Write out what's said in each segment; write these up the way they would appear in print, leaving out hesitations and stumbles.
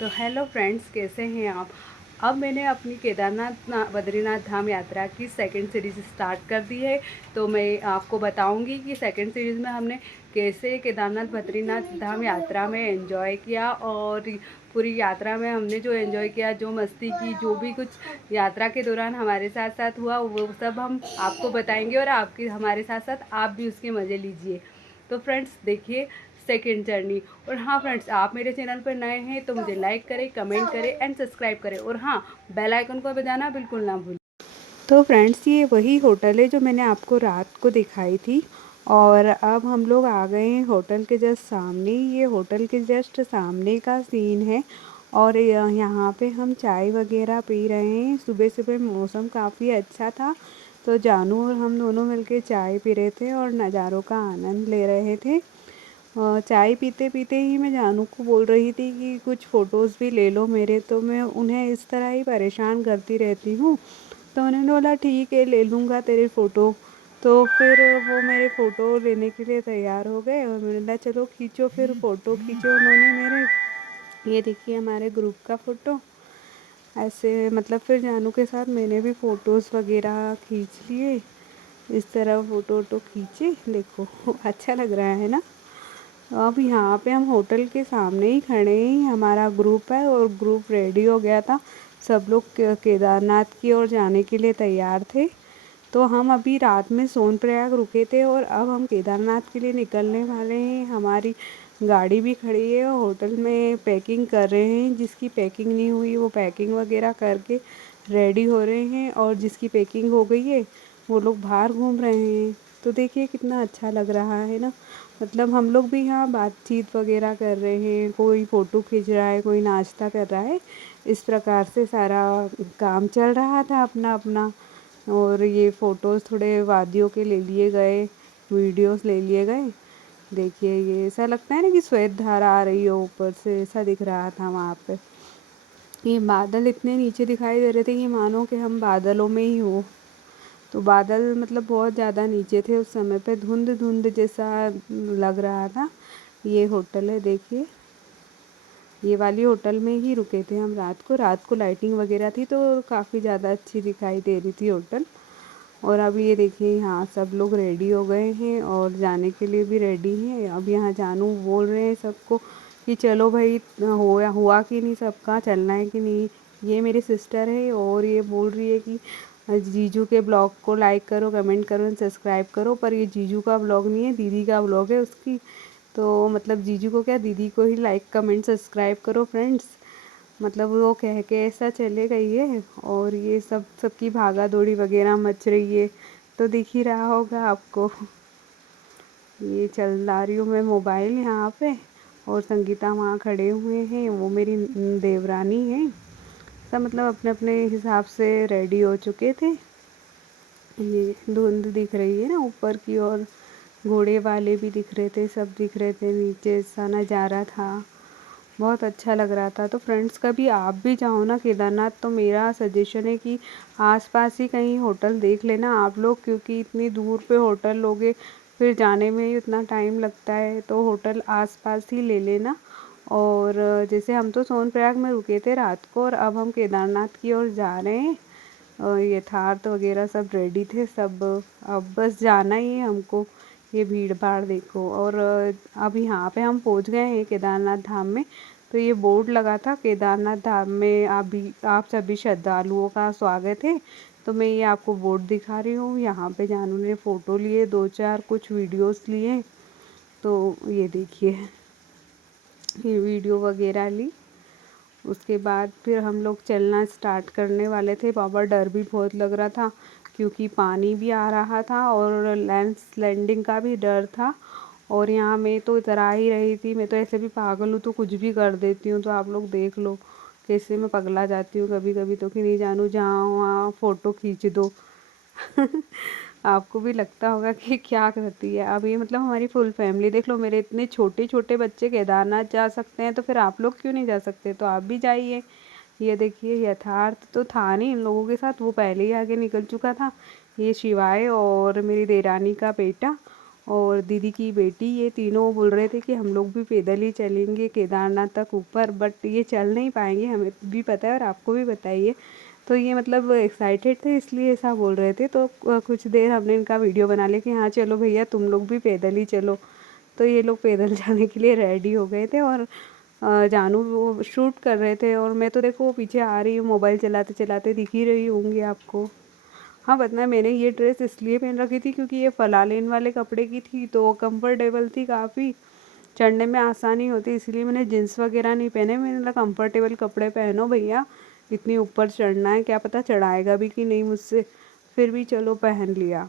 तो hello friends, कैसे हैं आप। अब मैंने अपनी बद्रीनाथ धाम यात्रा की सेकंड सीरीज़ स्टार्ट कर दी है। तो मैं आपको बताऊंगी कि सेकंड सीरीज़ में हमने कैसे केदारनाथ बद्रीनाथ धाम यात्रा में एंजॉय किया, और पूरी यात्रा में हमने जो एंजॉय किया, जो मस्ती की, जो भी कुछ यात्रा के दौरान हमारे साथ साथ हुआ, वो सब हम आपको बताएंगे और आपके हमारे साथ साथ आप भी उसके मज़े लीजिए। तो फ्रेंड्स देखिए सेकेंड जर्नी। और हाँ फ्रेंड्स, आप मेरे चैनल पर नए हैं तो मुझे लाइक करें, कमेंट करें एंड सब्सक्राइब करें, और हाँ, बेल आइकन को बजाना बिल्कुल ना भूलें। तो फ्रेंड्स, ये वही होटल है जो मैंने आपको रात को दिखाई थी, और अब हम लोग आ गए हैं होटल के जस्ट सामने। ये होटल के जस्ट सामने का सीन है, और यहाँ पे हम चाय वगैरह पी रहे हैं। सुबह सुबह मौसम काफ़ी अच्छा था, तो जानू और हम दोनों मिलके चाय पी रहे थे और नज़ारों का आनंद ले रहे थे। चाय पीते पीते ही मैं जानू को बोल रही थी कि कुछ फ़ोटोज़ भी ले लो मेरे, तो मैं उन्हें इस तरह ही परेशान करती रहती हूँ। तो उन्होंने बोला ठीक है, ले लूँगा तेरे फ़ोटो। तो फिर वो मेरे फ़ोटो लेने के लिए तैयार हो गए, और मैंने बोला चलो खींचो, फिर फ़ोटो खींचे उन्होंने मेरे। ये देखिए हमारे ग्रुप का फ़ोटो। ऐसे मतलब फिर जानू के साथ मैंने भी फ़ोटोज़ वगैरह खींच लिए। इस तरह फ़ोटो वोटो खींचे, देखो अच्छा लग रहा है ना। अब यहाँ पे हम होटल के सामने ही खड़े हैं, हमारा ग्रुप है और ग्रुप रेडी हो गया था। सब लोग केदारनाथ की ओर जाने के लिए तैयार थे। तो हम अभी रात में सोनप्रयाग रुके थे, और अब हम केदारनाथ के लिए निकलने वाले हैं। हमारी गाड़ी भी खड़ी है, होटल में पैकिंग कर रहे हैं। जिसकी पैकिंग नहीं हुई वो पैकिंग वगैरह करके रेडी हो रहे हैं, और जिसकी पैकिंग हो गई है वो लोग बाहर घूम रहे हैं। तो देखिए कितना अच्छा लग रहा है ना। मतलब हम लोग भी यहाँ बातचीत वगैरह कर रहे हैं, कोई फ़ोटो खींच रहा है, कोई नाश्ता कर रहा है। इस प्रकार से सारा काम चल रहा था अपना अपना। और ये फ़ोटोज़ थोड़े वादियों के ले लिए गए, वीडियोस ले लिए गए। देखिए ये ऐसा लगता है ना कि श्वेत धारा आ रही हो ऊपर से, ऐसा दिख रहा था वहाँ पे। ये बादल इतने नीचे दिखाई दे रहे थे कि मानो कि हम बादलों में ही हो। तो बादल मतलब बहुत ज़्यादा नीचे थे उस समय पे, धुंध धुंध जैसा लग रहा था। ये होटल है देखिए, ये वाली होटल में ही रुके थे हम रात को लाइटिंग वगैरह थी तो काफ़ी ज़्यादा अच्छी दिखाई दे रही थी होटल। और अब ये देखिए यहाँ सब लोग रेडी हो गए हैं और जाने के लिए भी रेडी हैं। अब यहाँ जानू बोल रहे हैं सबको कि चलो भाई, हुआ कि नहीं, सबका चलना है कि नहीं। ये मेरी सिस्टर है, और ये बोल रही है कि जीजू के ब्लॉग को लाइक करो, कमेंट करो एंड सब्सक्राइब करो। पर ये जीजू का ब्लॉग नहीं है, दीदी का ब्लॉग है उसकी। तो मतलब जीजू को क्या, दीदी को ही लाइक कमेंट सब्सक्राइब करो फ्रेंड्स। मतलब वो कह के ऐसा चले गई है, और ये सबकी भागा दौड़ी वगैरह मच रही है। तो दिख ही रहा होगा आपको। ये चला रही हूँ मैं मोबाइल यहाँ पे, और संगीता वहाँ खड़े हुए हैं, वो मेरी देवरानी है। सब मतलब अपने अपने हिसाब से रेडी हो चुके थे। ये धुंध दिख रही है ना ऊपर की ओर, घोड़े वाले भी दिख रहे थे, सब दिख रहे थे, नीचे सा नज़ारा था, बहुत अच्छा लग रहा था। तो फ्रेंड्स कभी आप भी जाओ ना केदारनाथ, तो मेरा सजेशन है कि आसपास ही कहीं होटल देख लेना आप लोग, क्योंकि इतनी दूर पे होटल लोगे फिर जाने में ही उतना टाइम लगता है। तो होटल आसपास ही ले लेना। और जैसे हम तो सोनप्रयाग में रुके थे रात को, और अब हम केदारनाथ की ओर जा रहे हैं। यथार्थ वगैरह सब रेडी थे सब, अब बस जाना ही है हमको। ये भीड़ भाड़ देखो। और अब यहाँ पे हम पहुँच गए हैं केदारनाथ धाम में। तो ये बोर्ड लगा था, केदारनाथ धाम में आप सभी श्रद्धालुओं का स्वागत है। तो मैं ये आपको बोर्ड दिखा रही हूँ। यहाँ पे जानू ने फ़ोटो लिए, दो चार कुछ वीडियोस लिए। तो ये देखिए, ये वीडियो वगैरह ली। उसके बाद फिर हम लोग चलना स्टार्ट करने वाले थे। बाबा डर भी बहुत लग रहा था, क्योंकि पानी भी आ रहा था और लैंडिंग का भी डर था। और यहाँ मैं तो इतरा ही रही थी, मैं तो ऐसे भी पागल हूँ तो कुछ भी कर देती हूँ। तो आप लोग देख लो कैसे मैं पगला जाती हूँ कभी कभी, तो कि नहीं जानू जहाँ वहाँ फ़ोटो खींच दो। आपको भी लगता होगा कि क्या करती है। अब ये मतलब हमारी फुल फैमिली देख लो, मेरे इतने छोटे छोटे बच्चे केदारनाथ जा सकते हैं, तो फिर आप लोग क्यों नहीं जा सकते। तो आप भी जाइए। ये देखिए यथार्थ तो था नहीं इन लोगों के साथ, वो पहले ही आगे निकल चुका था। ये शिवाय और मेरी देरानी का बेटा, और दीदी की बेटी, ये तीनों बोल रहे थे कि हम लोग भी पैदल ही चलेंगे केदारनाथ तक ऊपर, बट ये चल नहीं पाएंगे, हमें भी पता है और आपको भी बताइए। तो ये मतलब एक्साइटेड थे इसलिए ऐसा बोल रहे थे। तो कुछ देर हमने इनका वीडियो बना लिया कि हाँ चलो भैया तुम लोग भी पैदल ही चलो। तो ये लोग पैदल जाने के लिए रेडी हो गए थे और जानू वो शूट कर रहे थे और मैं तो देखो पीछे आ रही हूँ मोबाइल चलाते चलाते, दिख ही रही होंगी आपको। हाँ पता है, मैंने ये ड्रेस इसलिए पहन रखी थी क्योंकि ये फलालेन वाले कपड़े की थी, तो कंफर्टेबल थी काफ़ी, चढ़ने में आसानी होती, इसलिए मैंने जीन्स वगैरह नहीं पहने। मैंने बोला कंफर्टेबल कपड़े पहनो भैया, इतनी ऊपर चढ़ना है, क्या पता चढ़ाएगा भी कि नहीं मुझसे, फिर भी चलो पहन लिया।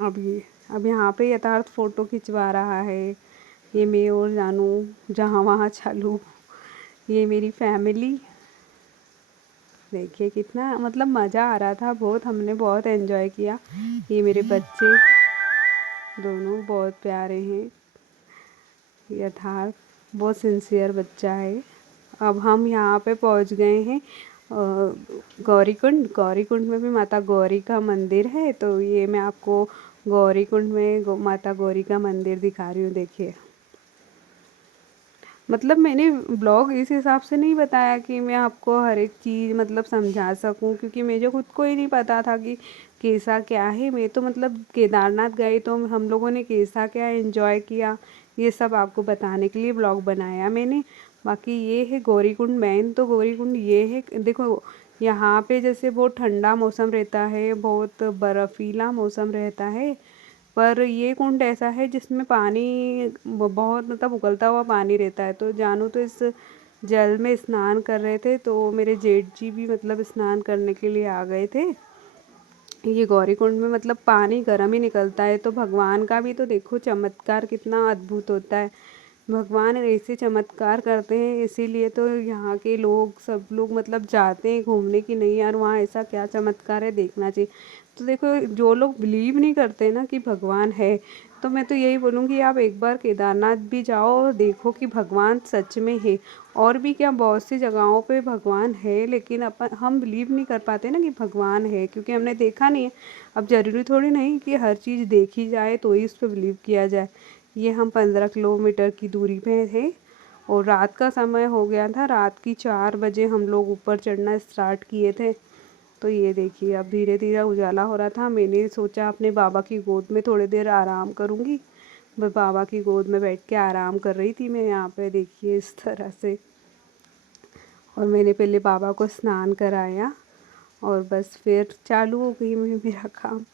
अब यहाँ पे यथार्थ फ़ोटो खिंचवा रहा है, ये मैं और जानू जहाँ वहाँ चालू, ये मेरी फैमिली। देखिए कितना मतलब मज़ा आ रहा था, बहुत हमने बहुत एंजॉय किया। ये मेरे बच्चे दोनों बहुत प्यारे हैं, यथार्थ बहुत सिंसियर बच्चा है। अब हम यहाँ पे पहुँच गए हैं गौरीकुंड। गौरीकुंड में भी माता गौरी का मंदिर है, तो ये मैं आपको गौरीकुंड में माता गौरी का मंदिर दिखा रही हूँ। देखिए मतलब मैंने ब्लॉग इस हिसाब से नहीं बताया कि मैं आपको हर एक चीज़ मतलब समझा सकूं, क्योंकि मुझे खुद को ही नहीं पता था कि कैसा क्या है। मैं तो मतलब केदारनाथ गए तो हम लोगों ने कैसा क्या एंजॉय किया, ये सब आपको बताने के लिए ब्लॉग बनाया मैंने। बाकी ये है गौरीकुंड, मेन तो गौरीकुंड ये है। देखो यहाँ पे जैसे बहुत ठंडा मौसम रहता है, बहुत बर्फीला मौसम रहता है, पर ये कुंड ऐसा है जिसमें पानी बहुत मतलब उबलता हुआ पानी रहता है। तो जानू तो इस जल में स्नान कर रहे थे, तो मेरे जेठ जी भी मतलब स्नान करने के लिए आ गए थे। ये गौरीकुंड में मतलब पानी गर्म ही निकलता है, तो भगवान का भी तो देखो चमत्कार कितना अद्भुत होता है। भगवान ऐसे चमत्कार करते हैं, इसीलिए तो यहाँ के लोग सब लोग मतलब जाते हैं घूमने की, नहीं यार वहाँ ऐसा क्या चमत्कार है देखना चाहिए। तो देखो जो लोग बिलीव नहीं करते ना कि भगवान है, तो मैं तो यही बोलूँगी आप एक बार केदारनाथ भी जाओ और देखो कि भगवान सच में है। और भी क्या बहुत सी जगहों पे भगवान है, लेकिन अपन हम बिलीव नहीं कर पाते ना कि भगवान है, क्योंकि हमने देखा नहीं है। अब ज़रूरी थोड़ी नहीं कि हर चीज़ देखी जाए तो ही उस पर बिलीव किया जाए। ये हम 15 किलोमीटर की दूरी पे थे और रात का समय हो गया था, रात की 4 बजे हम लोग ऊपर चढ़ना स्टार्ट किए थे। तो ये देखिए अब धीरे धीरे उजाला हो रहा था। मैंने सोचा अपने बाबा की गोद में थोड़ी देर आराम करूँगी, मैं बाबा की गोद में बैठ के आराम कर रही थी मैं यहाँ पे, देखिए इस तरह से। और मैंने पहले बाबा को स्नान कराया और बस फिर चालू हो गई मेरा काम।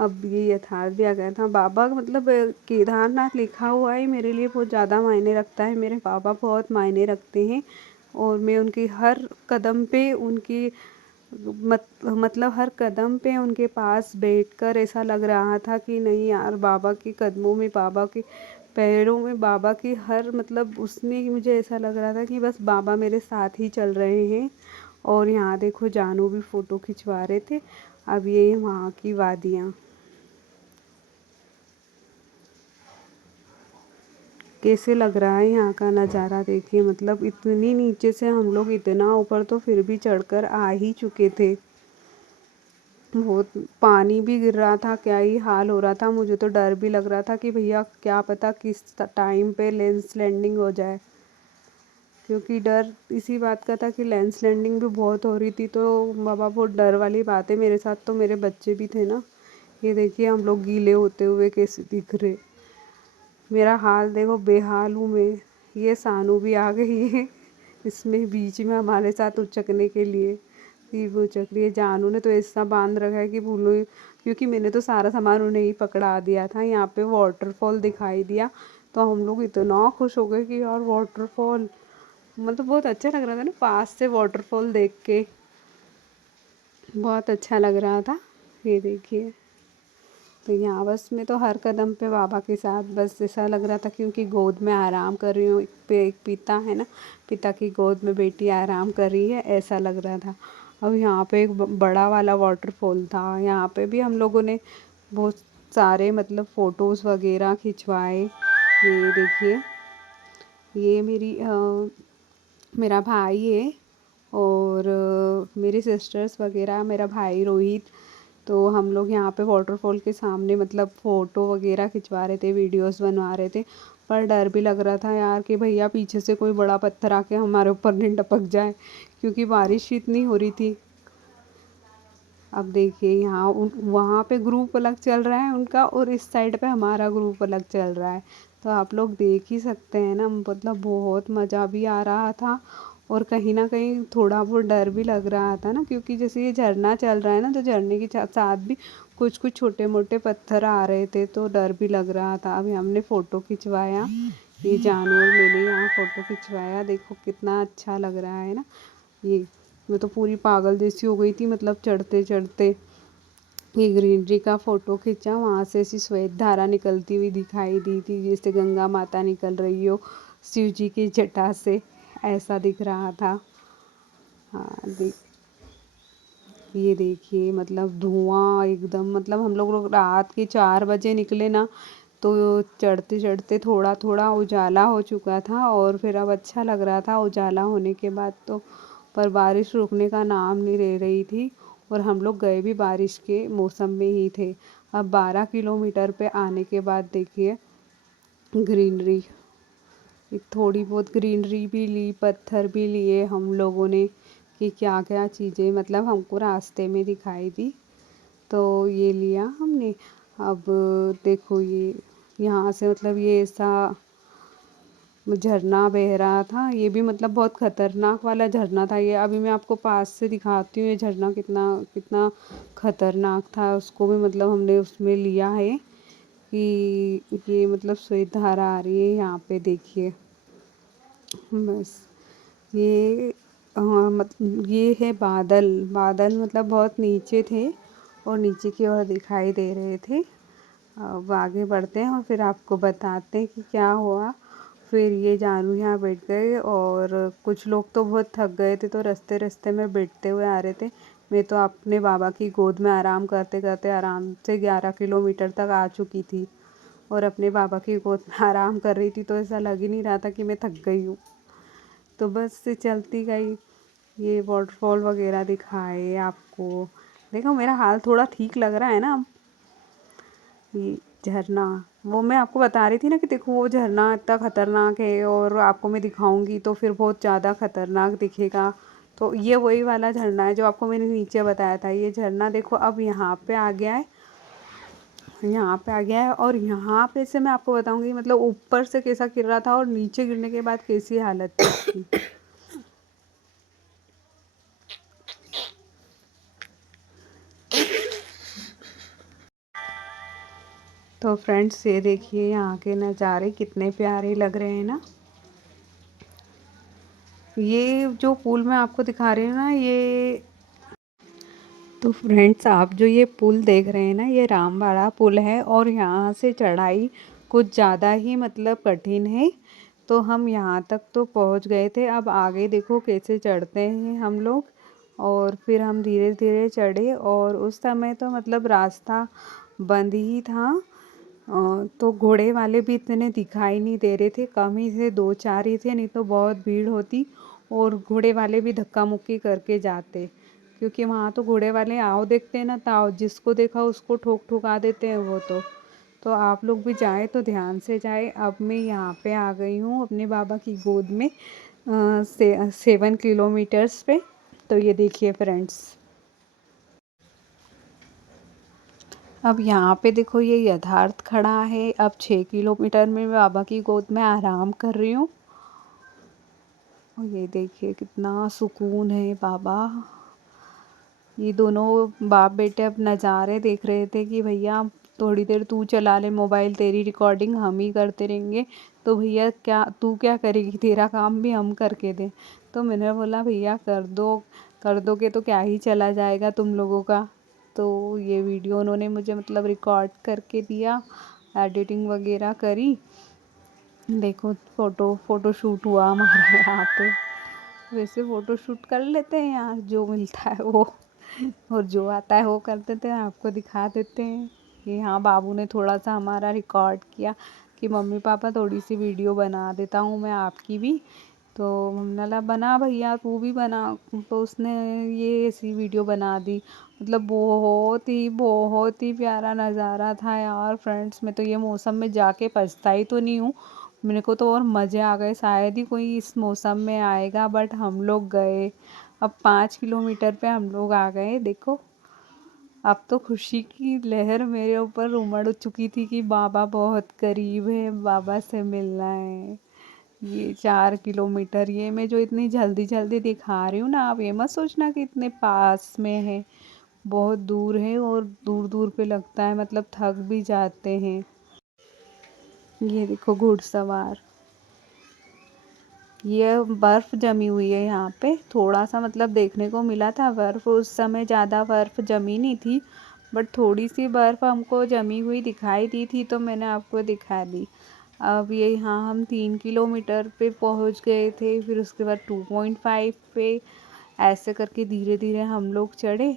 अब ये यथार्थ भी आ गया था। बाबा मतलब केदारनाथ लिखा हुआ है मेरे लिए बहुत ज़्यादा मायने रखता है, मेरे बाबा बहुत मायने रखते हैं। और मैं उनकी हर कदम पे उनकी मतलब हर कदम पे उनके पास बैठकर ऐसा लग रहा था कि नहीं यार, बाबा के कदमों में, बाबा के पैरों में, बाबा की हर मतलब उसमें मुझे ऐसा लग रहा था कि बस बाबा मेरे साथ ही चल रहे हैं। और यहाँ देखो जानू भी फ़ोटो खिंचवा रहे थे। अब ये वहाँ की वादियाँ कैसे लग रहा है यहाँ का नज़ारा, देखिए मतलब इतनी नीचे से हम लोग इतना ऊपर तो फिर भी चढ़कर आ ही चुके थे। बहुत पानी भी गिर रहा था, क्या ही हाल हो रहा था। मुझे तो डर भी लग रहा था कि भैया क्या पता किस टाइम पे लैंडिंग हो जाए, क्योंकि डर इसी बात का था कि लैंडिंग भी बहुत हो रही थी। तो बाबा बहुत डर वाली बात है, मेरे साथ तो मेरे बच्चे भी थे ना। ये देखिए हम लोग गीले होते हुए कैसे दिख रहे, मेरा हाल देखो, बेहाल हूँ मैं। ये सानू भी आ गई है इसमें बीच में हमारे साथ उचकने के लिए, कि वो उचक रही है। जानू ने तो ऐसा बांध रखा है कि भूलो, क्योंकि मैंने तो सारा सामान उन्हें ही पकड़ा दिया था। यहाँ पे वाटरफॉल दिखाई दिया तो हम लोग इतना खुश हो गए कि यार वाटरफॉल, मतलब बहुत अच्छा लग रहा था ना पास से वाटरफॉल देख के, बहुत अच्छा लग रहा था। ये देखिए तो यहाँ बस मैं तो हर कदम पे बाबा के साथ, बस ऐसा लग रहा था क्योंकि गोद में आराम कर रही हूँ, एक पिता है ना, पिता की गोद में बेटी आराम कर रही है, ऐसा लग रहा था। अब यहाँ पे एक बड़ा वाला वाटरफॉल था, यहाँ पे भी हम लोगों ने बहुत सारे मतलब फ़ोटोज़ वगैरह खिंचवाए। ये देखिए ये मेरा भाई है और मेरी सिस्टर्स वगैरह, मेरा भाई रोहित। तो हम लोग यहाँ पे वाटरफॉल के सामने मतलब फ़ोटो वगैरह खिंचवा रहे थे, वीडियोस बनवा रहे थे। पर डर भी लग रहा था यार कि भैया पीछे से कोई बड़ा पत्थर आके हमारे ऊपर नहीं टपक जाए, क्योंकि बारिश इतनी हो रही थी। अब देखिए यहाँ वहाँ पे ग्रुप अलग चल रहा है उनका, और इस साइड पे हमारा ग्रुप अलग चल रहा है। तो आप लोग देख ही सकते हैं ना, मतलब बहुत मज़ा भी आ रहा था और कहीं ना कहीं थोड़ा बहुत डर भी लग रहा था ना, क्योंकि जैसे ये झरना चल रहा है ना, तो झरने के साथ भी कुछ कुछ छोटे मोटे पत्थर आ रहे थे, तो डर भी लग रहा था। अभी हमने फ़ोटो खिंचवाया, ये जानू और मैंने यहाँ फ़ोटो खिंचवाया। देखो कितना अच्छा लग रहा है ना। ये मैं तो पूरी पागल जैसी हो गई थी, मतलब चढ़ते चढ़ते ये ग्रीनरी का फ़ोटो खींचा। वहाँ से ऐसी श्वेत धारा निकलती हुई दिखाई दी थी, जैसे गंगा माता निकल रही हो शिव जी की जटा से, ऐसा दिख रहा था। हाँ ये देखिए, मतलब धुआं एकदम, मतलब हम लोग रात के 4 बजे निकले ना, तो चढ़ते चढ़ते थोड़ा थोड़ा उजाला हो चुका था, और फिर अब अच्छा लग रहा था उजाला होने के बाद तो। पर बारिश रुकने का नाम नहीं ले रही थी, और हम लोग गए भी बारिश के मौसम में ही थे। अब 12 किलोमीटर पे आने के बाद देखिए ग्रीनरी, थोड़ी बहुत ग्रीनरी भी ली, पत्थर भी लिए हम लोगों ने, कि क्या क्या चीज़ें मतलब हमको रास्ते में दिखाई दी, तो ये लिया हमने। अब देखो ये यहाँ से मतलब ये ऐसा झरना बह रहा था, ये भी मतलब बहुत खतरनाक वाला झरना था ये। अभी मैं आपको पास से दिखाती हूँ ये झरना कितना कितना खतरनाक था, उसको भी मतलब हमने उसमें लिया है कि ये मतलब श्वेत धारा आ रही है यहाँ पे देखिए। बस ये ये है बादल, बादल मतलब बहुत नीचे थे और नीचे की ओर दिखाई दे रहे थे। अब आगे बढ़ते हैं और फिर आपको बताते हैं कि क्या हुआ। फिर ये जानू यहाँ बैठ गए, और कुछ लोग तो बहुत थक गए थे, तो रास्ते रास्ते में बैठते हुए आ रहे थे। मैं तो अपने बाबा की गोद में आराम करते करते आराम से 11 किलोमीटर तक आ चुकी थी, और अपने बाबा की गोद में आराम कर रही थी, तो ऐसा लग ही नहीं रहा था कि मैं थक गई हूँ। तो बस से चलती गई, ये वाटरफॉल वगैरह दिखाए आपको। देखो मेरा हाल थोड़ा ठीक लग रहा है ना अब। ये झरना, वो मैं आपको बता रही थी ना कि देखो वो झरना इतना खतरनाक है, और आपको मैं दिखाऊंगी तो फिर बहुत ज़्यादा खतरनाक दिखेगा। तो ये वही वाला झरना है जो आपको मैंने नीचे बताया था। ये झरना देखो अब यहाँ पे आ गया है, यहाँ पे आ गया है, और यहाँ पे से मैं आपको बताऊंगी मतलब ऊपर से कैसा गिर रहा था और नीचे गिरने के बाद कैसी हालत थी इसकी। तो फ्रेंड्स ये देखिए यहाँ के नज़ारे कितने प्यारे लग रहे हैं ना। ये जो पुल मैं आपको दिखा रही हूँ ना, ये तो फ्रेंड्स आप जो ये पुल देख रहे हैं ना, ये रामबाड़ा पुल है, और यहाँ से चढ़ाई कुछ ज़्यादा ही मतलब कठिन है। तो हम यहाँ तक तो पहुँच गए थे, अब आगे देखो कैसे चढ़ते हैं हम लोग। और फिर हम धीरे धीरे चढ़े, और उस समय तो मतलब रास्ता बंद ही था। तो घोड़े वाले भी इतने दिखाई नहीं दे रहे थे, कम ही थे, 2-4 ही थे, नहीं तो बहुत भीड़ होती। और घोड़े वाले भी धक्का मुक्की करके जाते, क्योंकि वहाँ तो घोड़े वाले आओ देखते हैं ना, ताओ जिसको देखा उसको ठोक ठुका देते हैं वो तो आप लोग भी जाए तो ध्यान से जाए। अब मैं यहाँ पे आ गई हूँ अपने बाबा की गोद में 7 किलोमीटर्स पे। तो ये देखिए फ्रेंड्स, अब यहाँ पे देखो ये यथार्थ खड़ा है। अब 6 किलोमीटर में मैं बाबा की गोद में आराम कर रही हूँ, और ये देखिए कितना सुकून है बाबा। ये दोनों बाप बेटे अब नज़ारे देख रहे थे कि भैया थोड़ी देर तू चला ले मोबाइल, तेरी रिकॉर्डिंग हम ही करते रहेंगे, तो भैया क्या तू क्या करेगी, तेरा काम भी हम करके दें। तो मैंने बोला भैया कर दोगे तो क्या ही चला जाएगा तुम लोगों का। तो ये वीडियो उन्होंने मुझे मतलब रिकॉर्ड करके दिया, एडिटिंग वगैरह करी। देखो फ़ोटो शूट हुआ हमारा यहाँ पे। वैसे फ़ोटो शूट कर लेते हैं यार, जो मिलता है वो और जो आता है वो कर देते हैं, आपको दिखा देते हैं। ये यहाँ बाबू ने थोड़ा सा हमारा रिकॉर्ड किया कि मम्मी पापा थोड़ी सी वीडियो बना देता हूँ मैं आपकी भी। तो हमने बोला बना भैया तू भी बना, तो उसने ये ऐसी वीडियो बना दी। मतलब बहुत ही प्यारा नज़ारा था यार फ्रेंड्स। मैं तो ये मौसम में जाके पछताई तो नहीं हूँ, मेरे को तो और मज़े आ गए। शायद ही कोई इस मौसम में आएगा, बट हम लोग गए। अब 5 किलोमीटर पे हम लोग आ गए। देखो अब तो खुशी की लहर मेरे ऊपर उमड़ चुकी थी कि बाबा बहुत करीब है, बाबा से मिलना है। ये 4 किलोमीटर, ये मैं जो इतनी जल्दी जल्दी दिखा रही हूँ ना, आप ये मत सोचना कि इतने पास में है, बहुत दूर है। और दूर दूर पे लगता है, मतलब थक भी जाते हैं। ये देखो घुड़सवार, ये बर्फ़ जमी हुई है यहाँ पे। थोड़ा सा मतलब देखने को मिला था बर्फ़, उस समय ज़्यादा बर्फ़ जमी नहीं थी, बट थोड़ी सी बर्फ़ हमको जमी हुई दिखाई दी थी, तो मैंने आपको दिखा दी। अब ये यहाँ हम 3 किलोमीटर पे पहुँच गए थे, फिर उसके बाद 2.5 पे, ऐसे करके धीरे धीरे हम लोग चढ़े।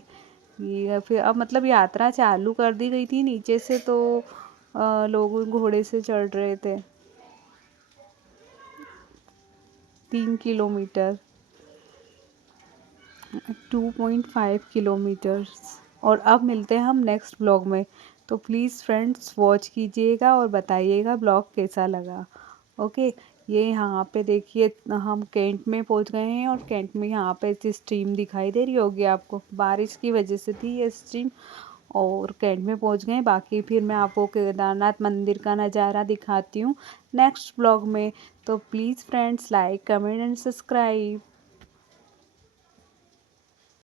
ये फिर अब मतलब यात्रा चालू कर दी गई थी नीचे से, तो लोग घोड़े से चढ़ रहे थे। 3 किलोमीटर, 2.5 किलोमीटर्स। और अब मिलते हैं हम नेक्स्ट ब्लॉग में। तो प्लीज़ फ्रेंड्स वॉच कीजिएगा और बताइएगा ब्लॉग कैसा लगा। ओके। ये यहाँ पे देखिए हम कैंट में पहुँच गए हैं, और कैंट में यहाँ पे ऐसी स्ट्रीम दिखाई दे रही होगी आपको, बारिश की वजह से थी ये स्ट्रीम। और कैंट में पहुँच गए, बाकी फिर मैं आपको केदारनाथ मंदिर का नज़ारा दिखाती हूँ नेक्स्ट ब्लॉग में। तो please friends like comment and subscribe.